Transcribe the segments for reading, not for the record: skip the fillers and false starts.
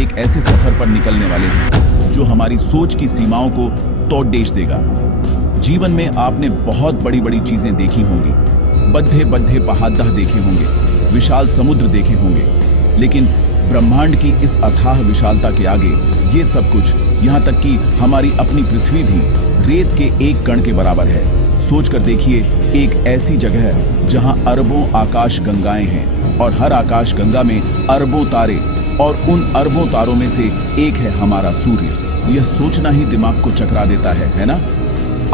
एक ऐसे सफर पर निकलने वाले हैं जो हमारी सोच की सीमाओं को तोड़ देगा। जीवन में आपने बहुत बड़ी बड़ी चीजें देखी होंगी, बद्धे बद्धे पहाड़ देखे होंगे, विशाल समुद्र देखे होंगे, लेकिन ब्रह्मांड की इस अथाह विशालता के आगे ये सब कुछ, यहाँ तक कि हमारी अपनी पृथ्वी भी रेत के एक कण के बराबर है। सोच कर देखिए, एक ऐसी जगह है जहाँ अरबों आकाश गंगाएं हैं और हर आकाश गंगा में अरबों तारे, और उन अरबों तारों में से एक है हमारा सूर्य। यह सोचना ही दिमाग को चकरा देता है ना?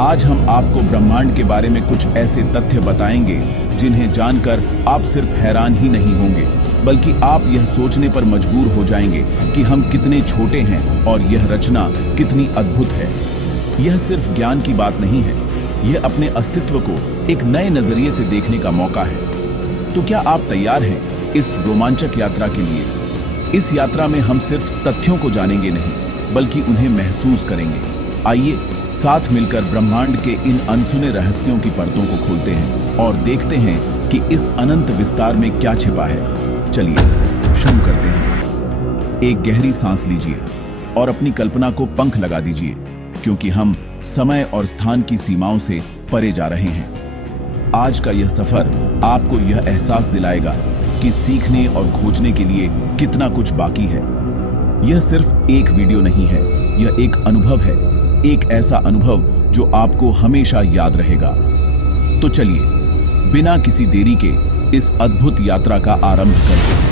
आज हम आपको ब्रह्मांड के बारे में कुछ ऐसे तथ्य बताएंगे जिन्हें जानकर आप सिर्फ हैरान ही नहीं होंगे, बल्कि आप यह सोचने पर मजबूर हो जाएंगे कि हम कितने छोटे हैं और यह रचना कितनी अद्भुत है। यह सिर्फ ज्ञान की बात नहीं है, यह अपने अस्तित्व को एक नए नजरिए से देखने का मौका है। तो क्या आप तैयार हैं इस रोमांचक यात्रा के लिए? इस यात्रा में हम सिर्फ तथ्यों को जानेंगे नहीं, बल्कि उन्हें महसूस करेंगे। आइए साथ मिलकर ब्रह्मांड के इन अनसुने रहस्यों की परतों को खोलते हैं और देखते हैं कि इस अनंत विस्तार में क्या छिपा है। चलिए शुरू करते हैं। एक गहरी सांस लीजिए और अपनी कल्पना को पंख लगा दीजिए, क्योंकि हम समय और स्थान की सीमाओं से परे जा रहे हैं। आज का यह सफर आपको यह एहसास दिलाएगा कि सीखने और खोजने के लिए कितना कुछ बाकी है। यह सिर्फ एक वीडियो नहीं है, यह एक अनुभव है, एक ऐसा अनुभव जो आपको हमेशा याद रहेगा। तो चलिए बिना किसी देरी के इस अद्भुत यात्रा का आरंभ करते हैं।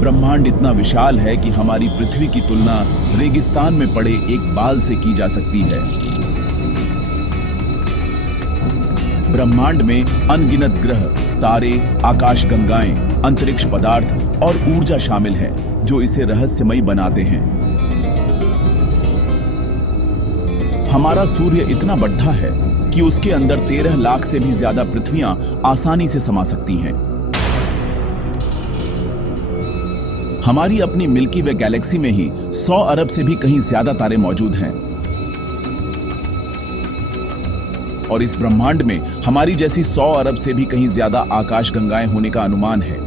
ब्रह्मांड इतना विशाल है कि हमारी पृथ्वी की तुलना रेगिस्तान में पड़े एक बाल से की जा सकती है। ब्रह्मांड में अनगिनत ग्रह, तारे, आकाशगंगाएं, अंतरिक्ष पदार्थ और ऊर्जा शामिल है जो इसे रहस्यमयी बनाते हैं। हमारा सूर्य इतना बड़ा है कि उसके अंदर 13 लाख से भी ज्यादा पृथ्वियां आसानी से समा सकती हैं। हमारी अपनी मिल्की वे गैलेक्सी में ही 100 अरब से भी कहीं ज्यादा तारे मौजूद हैं। और इस ब्रह्मांड में हमारी जैसी 100 अरब से भी कहीं ज्यादा आकाशगंगाएं होने का अनुमान है।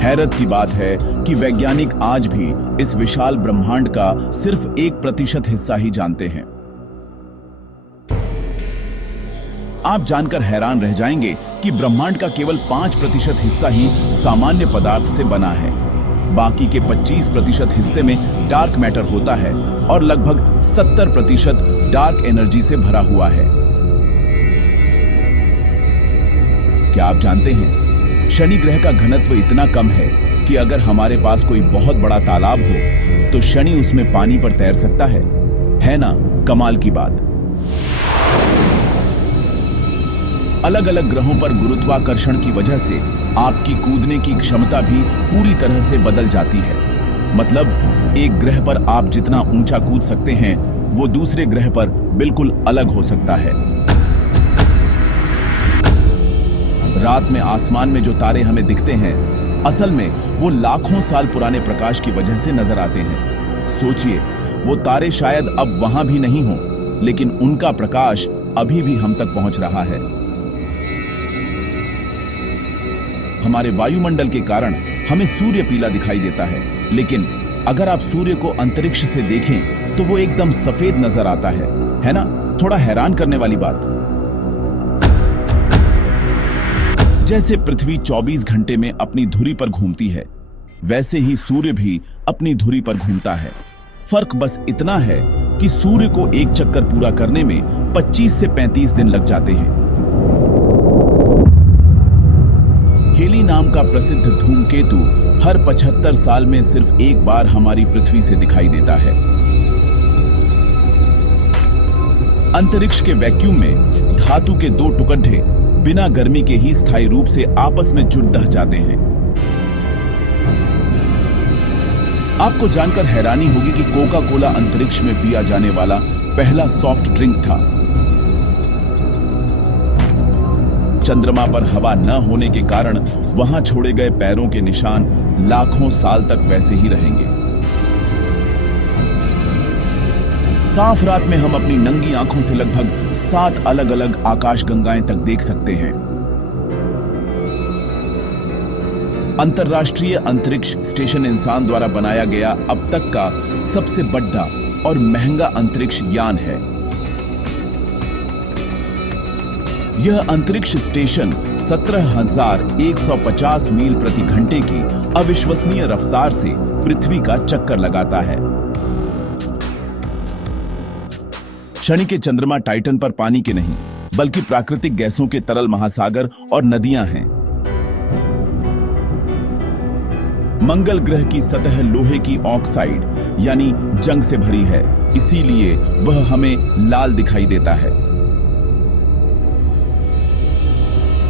हैरत की बात है कि वैज्ञानिक आज भी इस विशाल ब्रह्मांड का सिर्फ 1% हिस्सा ही जानते हैं। आप जानकर हैरान रह जाएंगे कि ब्रह्मांड का केवल 5% हिस्सा ही सामान्य पदार्थ से बना है। बाकी के 25% हिस्से में डार्क मैटर होता है और लगभग 70% डार्क एनर्जी से भरा हुआ है। क्या आप जानते हैं, शनि ग्रह का घनत्व इतना कम है कि अगर हमारे पास कोई बहुत बड़ा तालाब हो तो शनि उसमें पानी पर तैर सकता है ना? कमाल की बात। अलग अलग ग्रहों पर गुरुत्वाकर्षण की वजह से आपकी कूदने की क्षमता भी पूरी तरह से बदल जाती है। मतलब एक ग्रह पर आप जितना ऊंचा कूद सकते हैं, वो दूसरे ग्रह पर बिल्कुल अलग हो सकता है। रात में आसमान में जो तारे हमें दिखते हैं, असल में वो लाखों साल पुराने प्रकाश की वजह से नजर आते हैं। सोचिए, वो तारे शायद अब वहां भी नहीं हो, लेकिन उनका प्रकाश अभी भी हम तक पहुंच रहा है। हमारे वायुमंडल के कारण हमें सूर्य पीला दिखाई देता है, लेकिन अगर आप सूर्य को अंतरिक्ष से देखें तो वो एकदम सफेद नजर आता है ना? थोड़ा हैरान करने वाली बात। जैसे पृथ्वी 24 घंटे में अपनी धुरी पर घूमती है, वैसे ही सूर्य भी अपनी धुरी पर घूमता है। फर्क बस इतना है कि सूर्य को एक चक्कर पूरा करने में 25 से 35 दिन लग जाते हैं। हेली नाम का प्रसिद्ध धूमकेतु हर 75 साल में सिर्फ एक बार हमारी पृथ्वी से दिखाई देता है। अंतरिक्ष के वैक्यूम में धातु के 2 टुकड़े बिना गर्मी के ही स्थायी रूप से आपस में जुट दह जाते हैं। आपको जानकर हैरानी होगी कि कोका कोला अंतरिक्ष में पिया जाने वाला पहला सॉफ्ट ड्रिंक था। चंद्रमा पर हवा न होने के कारण वहां छोड़े गए पैरों के निशान लाखों साल तक वैसे ही रहेंगे। साफ रात में हम अपनी नंगी आंखों से लगभग 7 अलग अलग आकाशगंगाएं तक देख सकते हैं। अंतर्राष्ट्रीय अंतरिक्ष स्टेशन इंसान द्वारा बनाया गया अब तक का सबसे बड़ा और महंगा अंतरिक्ष यान है। यह अंतरिक्ष स्टेशन 17,150 मील प्रति घंटे की अविश्वसनीय रफ्तार से पृथ्वी का चक्कर लगाता है। शनि के चंद्रमा टाइटन पर पानी के नहीं बल्कि प्राकृतिक गैसों के तरल महासागर और नदियां हैं। मंगल ग्रह की सतह लोहे की ऑक्साइड यानी जंग से भरी है, इसीलिए वह हमें लाल दिखाई देता है।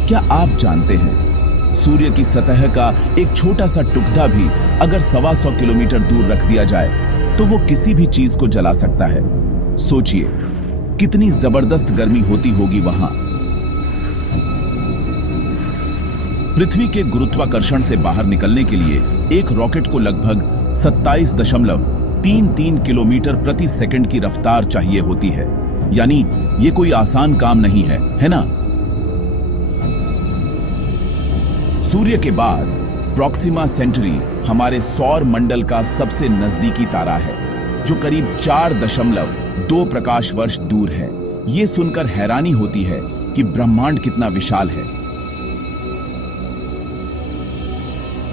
क्या आप जानते हैं सूर्य की सतह का एक छोटा सा टुकड़ा भी अगर 125 किलोमीटर दूर रख दिया जाए तो वो किसी भी चीज को जला सकता है। सोचिए कितनी जबरदस्त गर्मी होती होगी वहां। पृथ्वी के गुरुत्वाकर्षण से बाहर निकलने के लिए एक रॉकेट को लगभग 27.33 किलोमीटर प्रति सेकंड की रफ्तार चाहिए होती है। यानी ये कोई आसान काम नहीं है ना? सूर्य के बाद प्रॉक्सिमा सेंटरी हमारे सौर मंडल का सबसे नजदीकी तारा है, जो करीब 4.2 प्रकाश वर्ष दूर है। यह सुनकर हैरानी होती है कि ब्रह्मांड कितना विशाल है।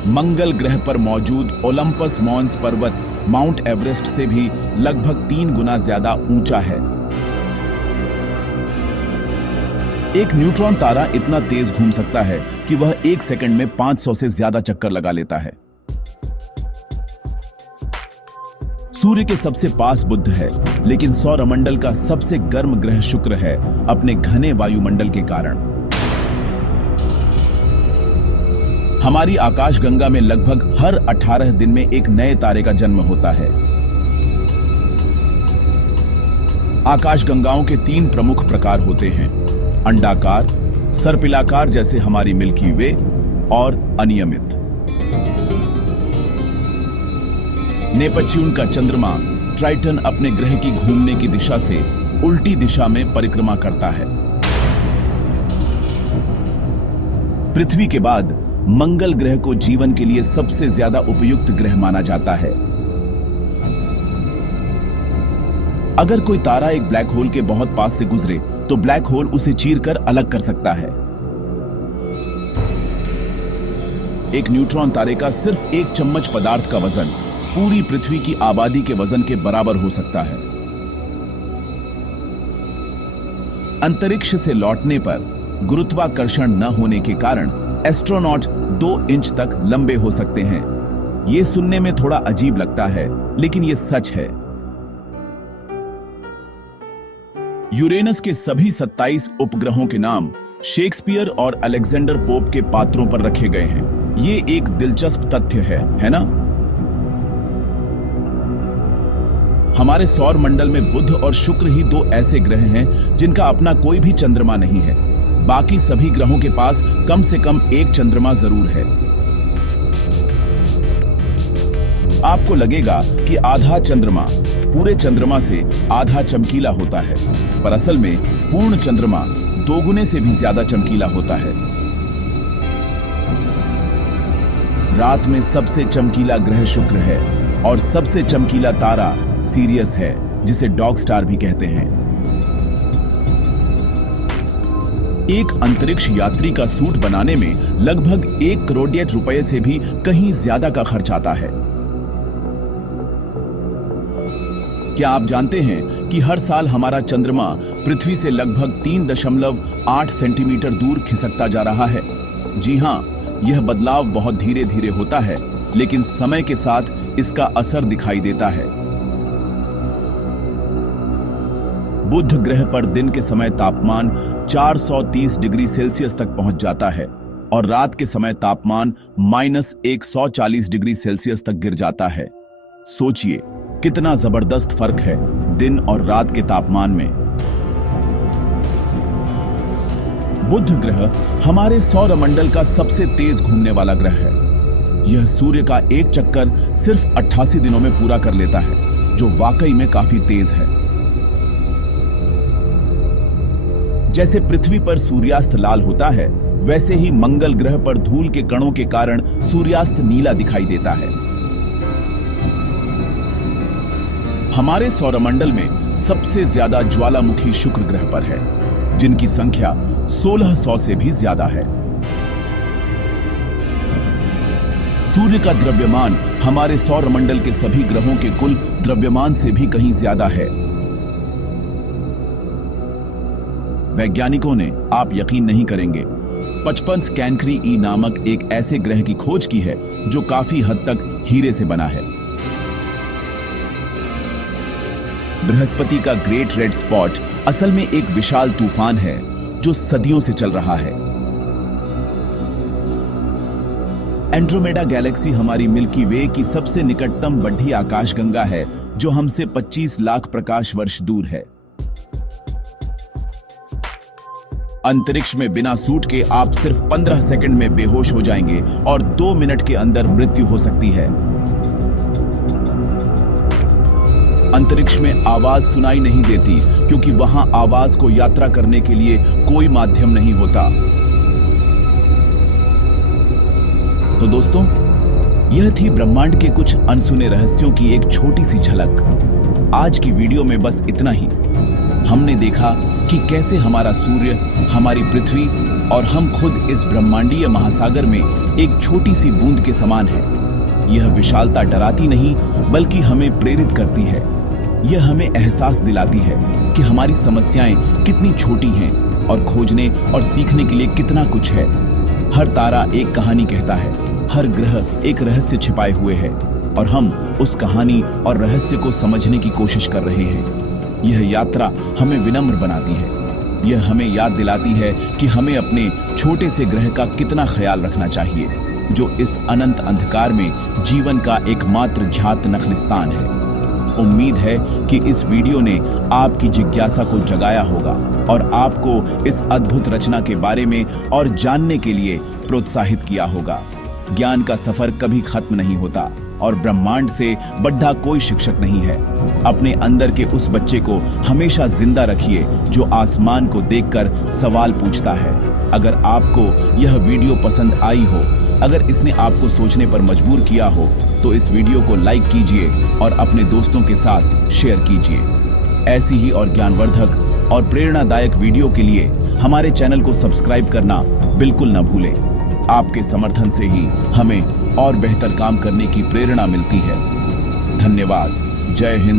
मंगल ग्रह पर मौजूद ओलंपस मॉन्स पर्वत माउंट एवरेस्ट से भी लगभग 3 गुना ज्यादा ऊंचा है। एक न्यूट्रॉन तारा इतना तेज घूम सकता है कि वह 1 सेकंड में 500 से ज्यादा चक्कर लगा लेता है। सूर्य के सबसे पास बुध है, लेकिन सौरमंडल का सबसे गर्म ग्रह शुक्र है अपने घने वायुमंडल के कारण। हमारी आकाशगंगा में लगभग हर 18 दिन में एक नए तारे का जन्म होता है। आकाशगंगाओं के 3 प्रमुख प्रकार होते हैं: अंडाकार, सर्पिलाकार जैसे हमारी मिल्की वे, और अनियमित। नेपच्यून का चंद्रमा ट्राइटन अपने ग्रह की घूमने की दिशा से उल्टी दिशा में परिक्रमा करता है। पृथ्वी के बाद मंगल ग्रह को जीवन के लिए सबसे ज्यादा उपयुक्त ग्रह माना जाता है। अगर कोई तारा एक ब्लैक होल के बहुत पास से गुजरे तो ब्लैक होल उसे चीरकर अलग कर सकता है। एक न्यूट्रॉन तारे का सिर्फ 1 चम्मच पदार्थ का वजन पूरी पृथ्वी की आबादी के वजन के बराबर हो सकता है। अंतरिक्ष से लौटने पर गुरुत्वाकर्षण न होने के कारण एस्ट्रोनॉट 2 इंच तक लंबे हो सकते हैं। यह सुनने में थोड़ा अजीब लगता है, लेकिन यह सच है। यूरेनस के सभी 27 उपग्रहों के नाम शेक्सपियर और अलेक्जेंडर पोप के पात्रों पर रखे गए हैं। ये एक दिलचस्प तथ्य है ना? हमारे सौर मंडल में बुध और शुक्र ही 2 ऐसे ग्रह हैं जिनका अपना कोई भी चंद्रमा नहीं है। बाकी सभी ग्रहों के पास कम से कम एक चंद्रमा जरूर है। आपको लगेगा कि आधा चंद्रमा पूरे चंद्रमा से आधा चमकीला होता है, पर असल में पूर्ण चंद्रमा 2 गुने से भी ज्यादा चमकीला होता है। रात में सबसे चमकीला ग्रह शुक्र है और सबसे चमकीला तारा सीरियस है, जिसे डॉग स्टार भी कहते हैं। एक अंतरिक्ष यात्री का सूट बनाने में लगभग 1 करोड़ रुपए से भी कहीं ज्यादा का खर्च आता है। क्या आप जानते हैं कि हर साल हमारा चंद्रमा पृथ्वी से लगभग 3.8 सेंटीमीटर दूर खिसकता जा रहा है? जी हां, यह बदलाव बहुत धीरे धीरे होता है, लेकिन समय के साथ इसका असर दिखाई देता है। बुध ग्रह पर दिन के समय तापमान 430 डिग्री सेल्सियस तक पहुंच जाता है और रात के समय तापमान -140 डिग्री सेल्सियस तक गिर जाता है। सोचिए कितना जबरदस्त फर्क है दिन और रात के तापमान में। बुध ग्रह हमारे सौरमंडल का सबसे तेज घूमने वाला ग्रह है। यह सूर्य का एक चक्कर सिर्फ 88 दिनों में पूरा कर लेता है, जो वाकई में काफी तेज है। जैसे पृथ्वी पर सूर्यास्त लाल होता है, वैसे ही मंगल ग्रह पर धूल के कणों के कारण सूर्यास्त नीला दिखाई देता है। हमारे सौरमंडल में सबसे ज्यादा ज्वालामुखी शुक्र ग्रह पर है, जिनकी संख्या 1600 से भी ज्यादा है। सूर्य का द्रव्यमान हमारे सौरमंडल के सभी ग्रहों के कुल द्रव्यमान से भी कहीं ज्यादा है। वैज्ञानिकों ने, आप यकीन नहीं करेंगे, 55 कैंक्री ई नामक एक ऐसे ग्रह की खोज की है जो काफी हद तक हीरे से बना है। बृहस्पति का ग्रेट रेड स्पॉट असल में एक विशाल तूफान है जो सदियों से चल रहा है। एंड्रोमेडा गैलेक्सी हमारी मिल्की वे की सबसे निकटतम बढ़ी आकाशगंगा है जो हमसे 25 लाख प्रकाश वर्ष दूर है। अंतरिक्ष में बिना सूट के आप सिर्फ 15 सेकंड में बेहोश हो जाएंगे और 2 मिनट के अंदर मृत्यु हो सकती है। अंतरिक्ष में आवाज सुनाई नहीं देती क्योंकि वहां आवाज को यात्रा करने के लिए कोई माध्यम नहीं होता। तो दोस्तों, यह थी ब्रह्मांड के कुछ अनसुने रहस्यों की एक छोटी सी झलक। आज की वीडियो में बस इतना ही। हमने देखा कि कैसे हमारा सूर्य, हमारी पृथ्वी और हम खुद इस ब्रह्मांडीय महासागर में एक छोटी सी बूंद के समान है। यह विशालता डराती नहीं बल्कि हमें प्रेरित करती है। यह हमें एहसास दिलाती है कि हमारी समस्याएं कितनी छोटी हैं और खोजने और सीखने के लिए कितना कुछ है। हर तारा एक कहानी कहता है, हर ग्रह एक रहस्य छिपाए हुए है और हम उस कहानी और रहस्य को समझने की कोशिश कर रहे हैं। यह यात्रा हमें विनम्र बनाती है। यह हमें याद दिलाती है कि हमें अपने छोटे से ग्रह का कितना ख्याल रखना चाहिए, जो इस अनंत अंधकार में जीवन का एकमात्र झात नखलिस्तान है। उम्मीद है कि इस वीडियो ने आपकी जिज्ञासा को जगाया होगा और आपको इस अद्भुत रचना के बारे में और जानने के लिए प्रोत्साहित किया होगा। ज्ञान का सफर कभी खत्म नहीं होता और ब्रह्मांड से बड़ा कोई शिक्षक नहीं है। अपने अंदर के उस बच्चे को हमेशा जिंदा रखिए जो आसमान को देखकर सवाल पूछता है। अगर आपको यह वीडियो पसंद आई हो, अगर इसने आपको सोचने पर मजबूर किया हो, तो इस वीडियो को लाइक कीजिए और अपने दोस्तों के साथ शेयर कीजिए। ऐसी ही और ज्ञानवर्धक और प्रेरणादायक वीडियो के लिए हमारे चैनल को सब्सक्राइब करना बिल्कुल न भूलें। आपके समर्थन से ही हमें और बेहतर काम करने की प्रेरणा मिलती है। धन्यवाद। जय हिंद।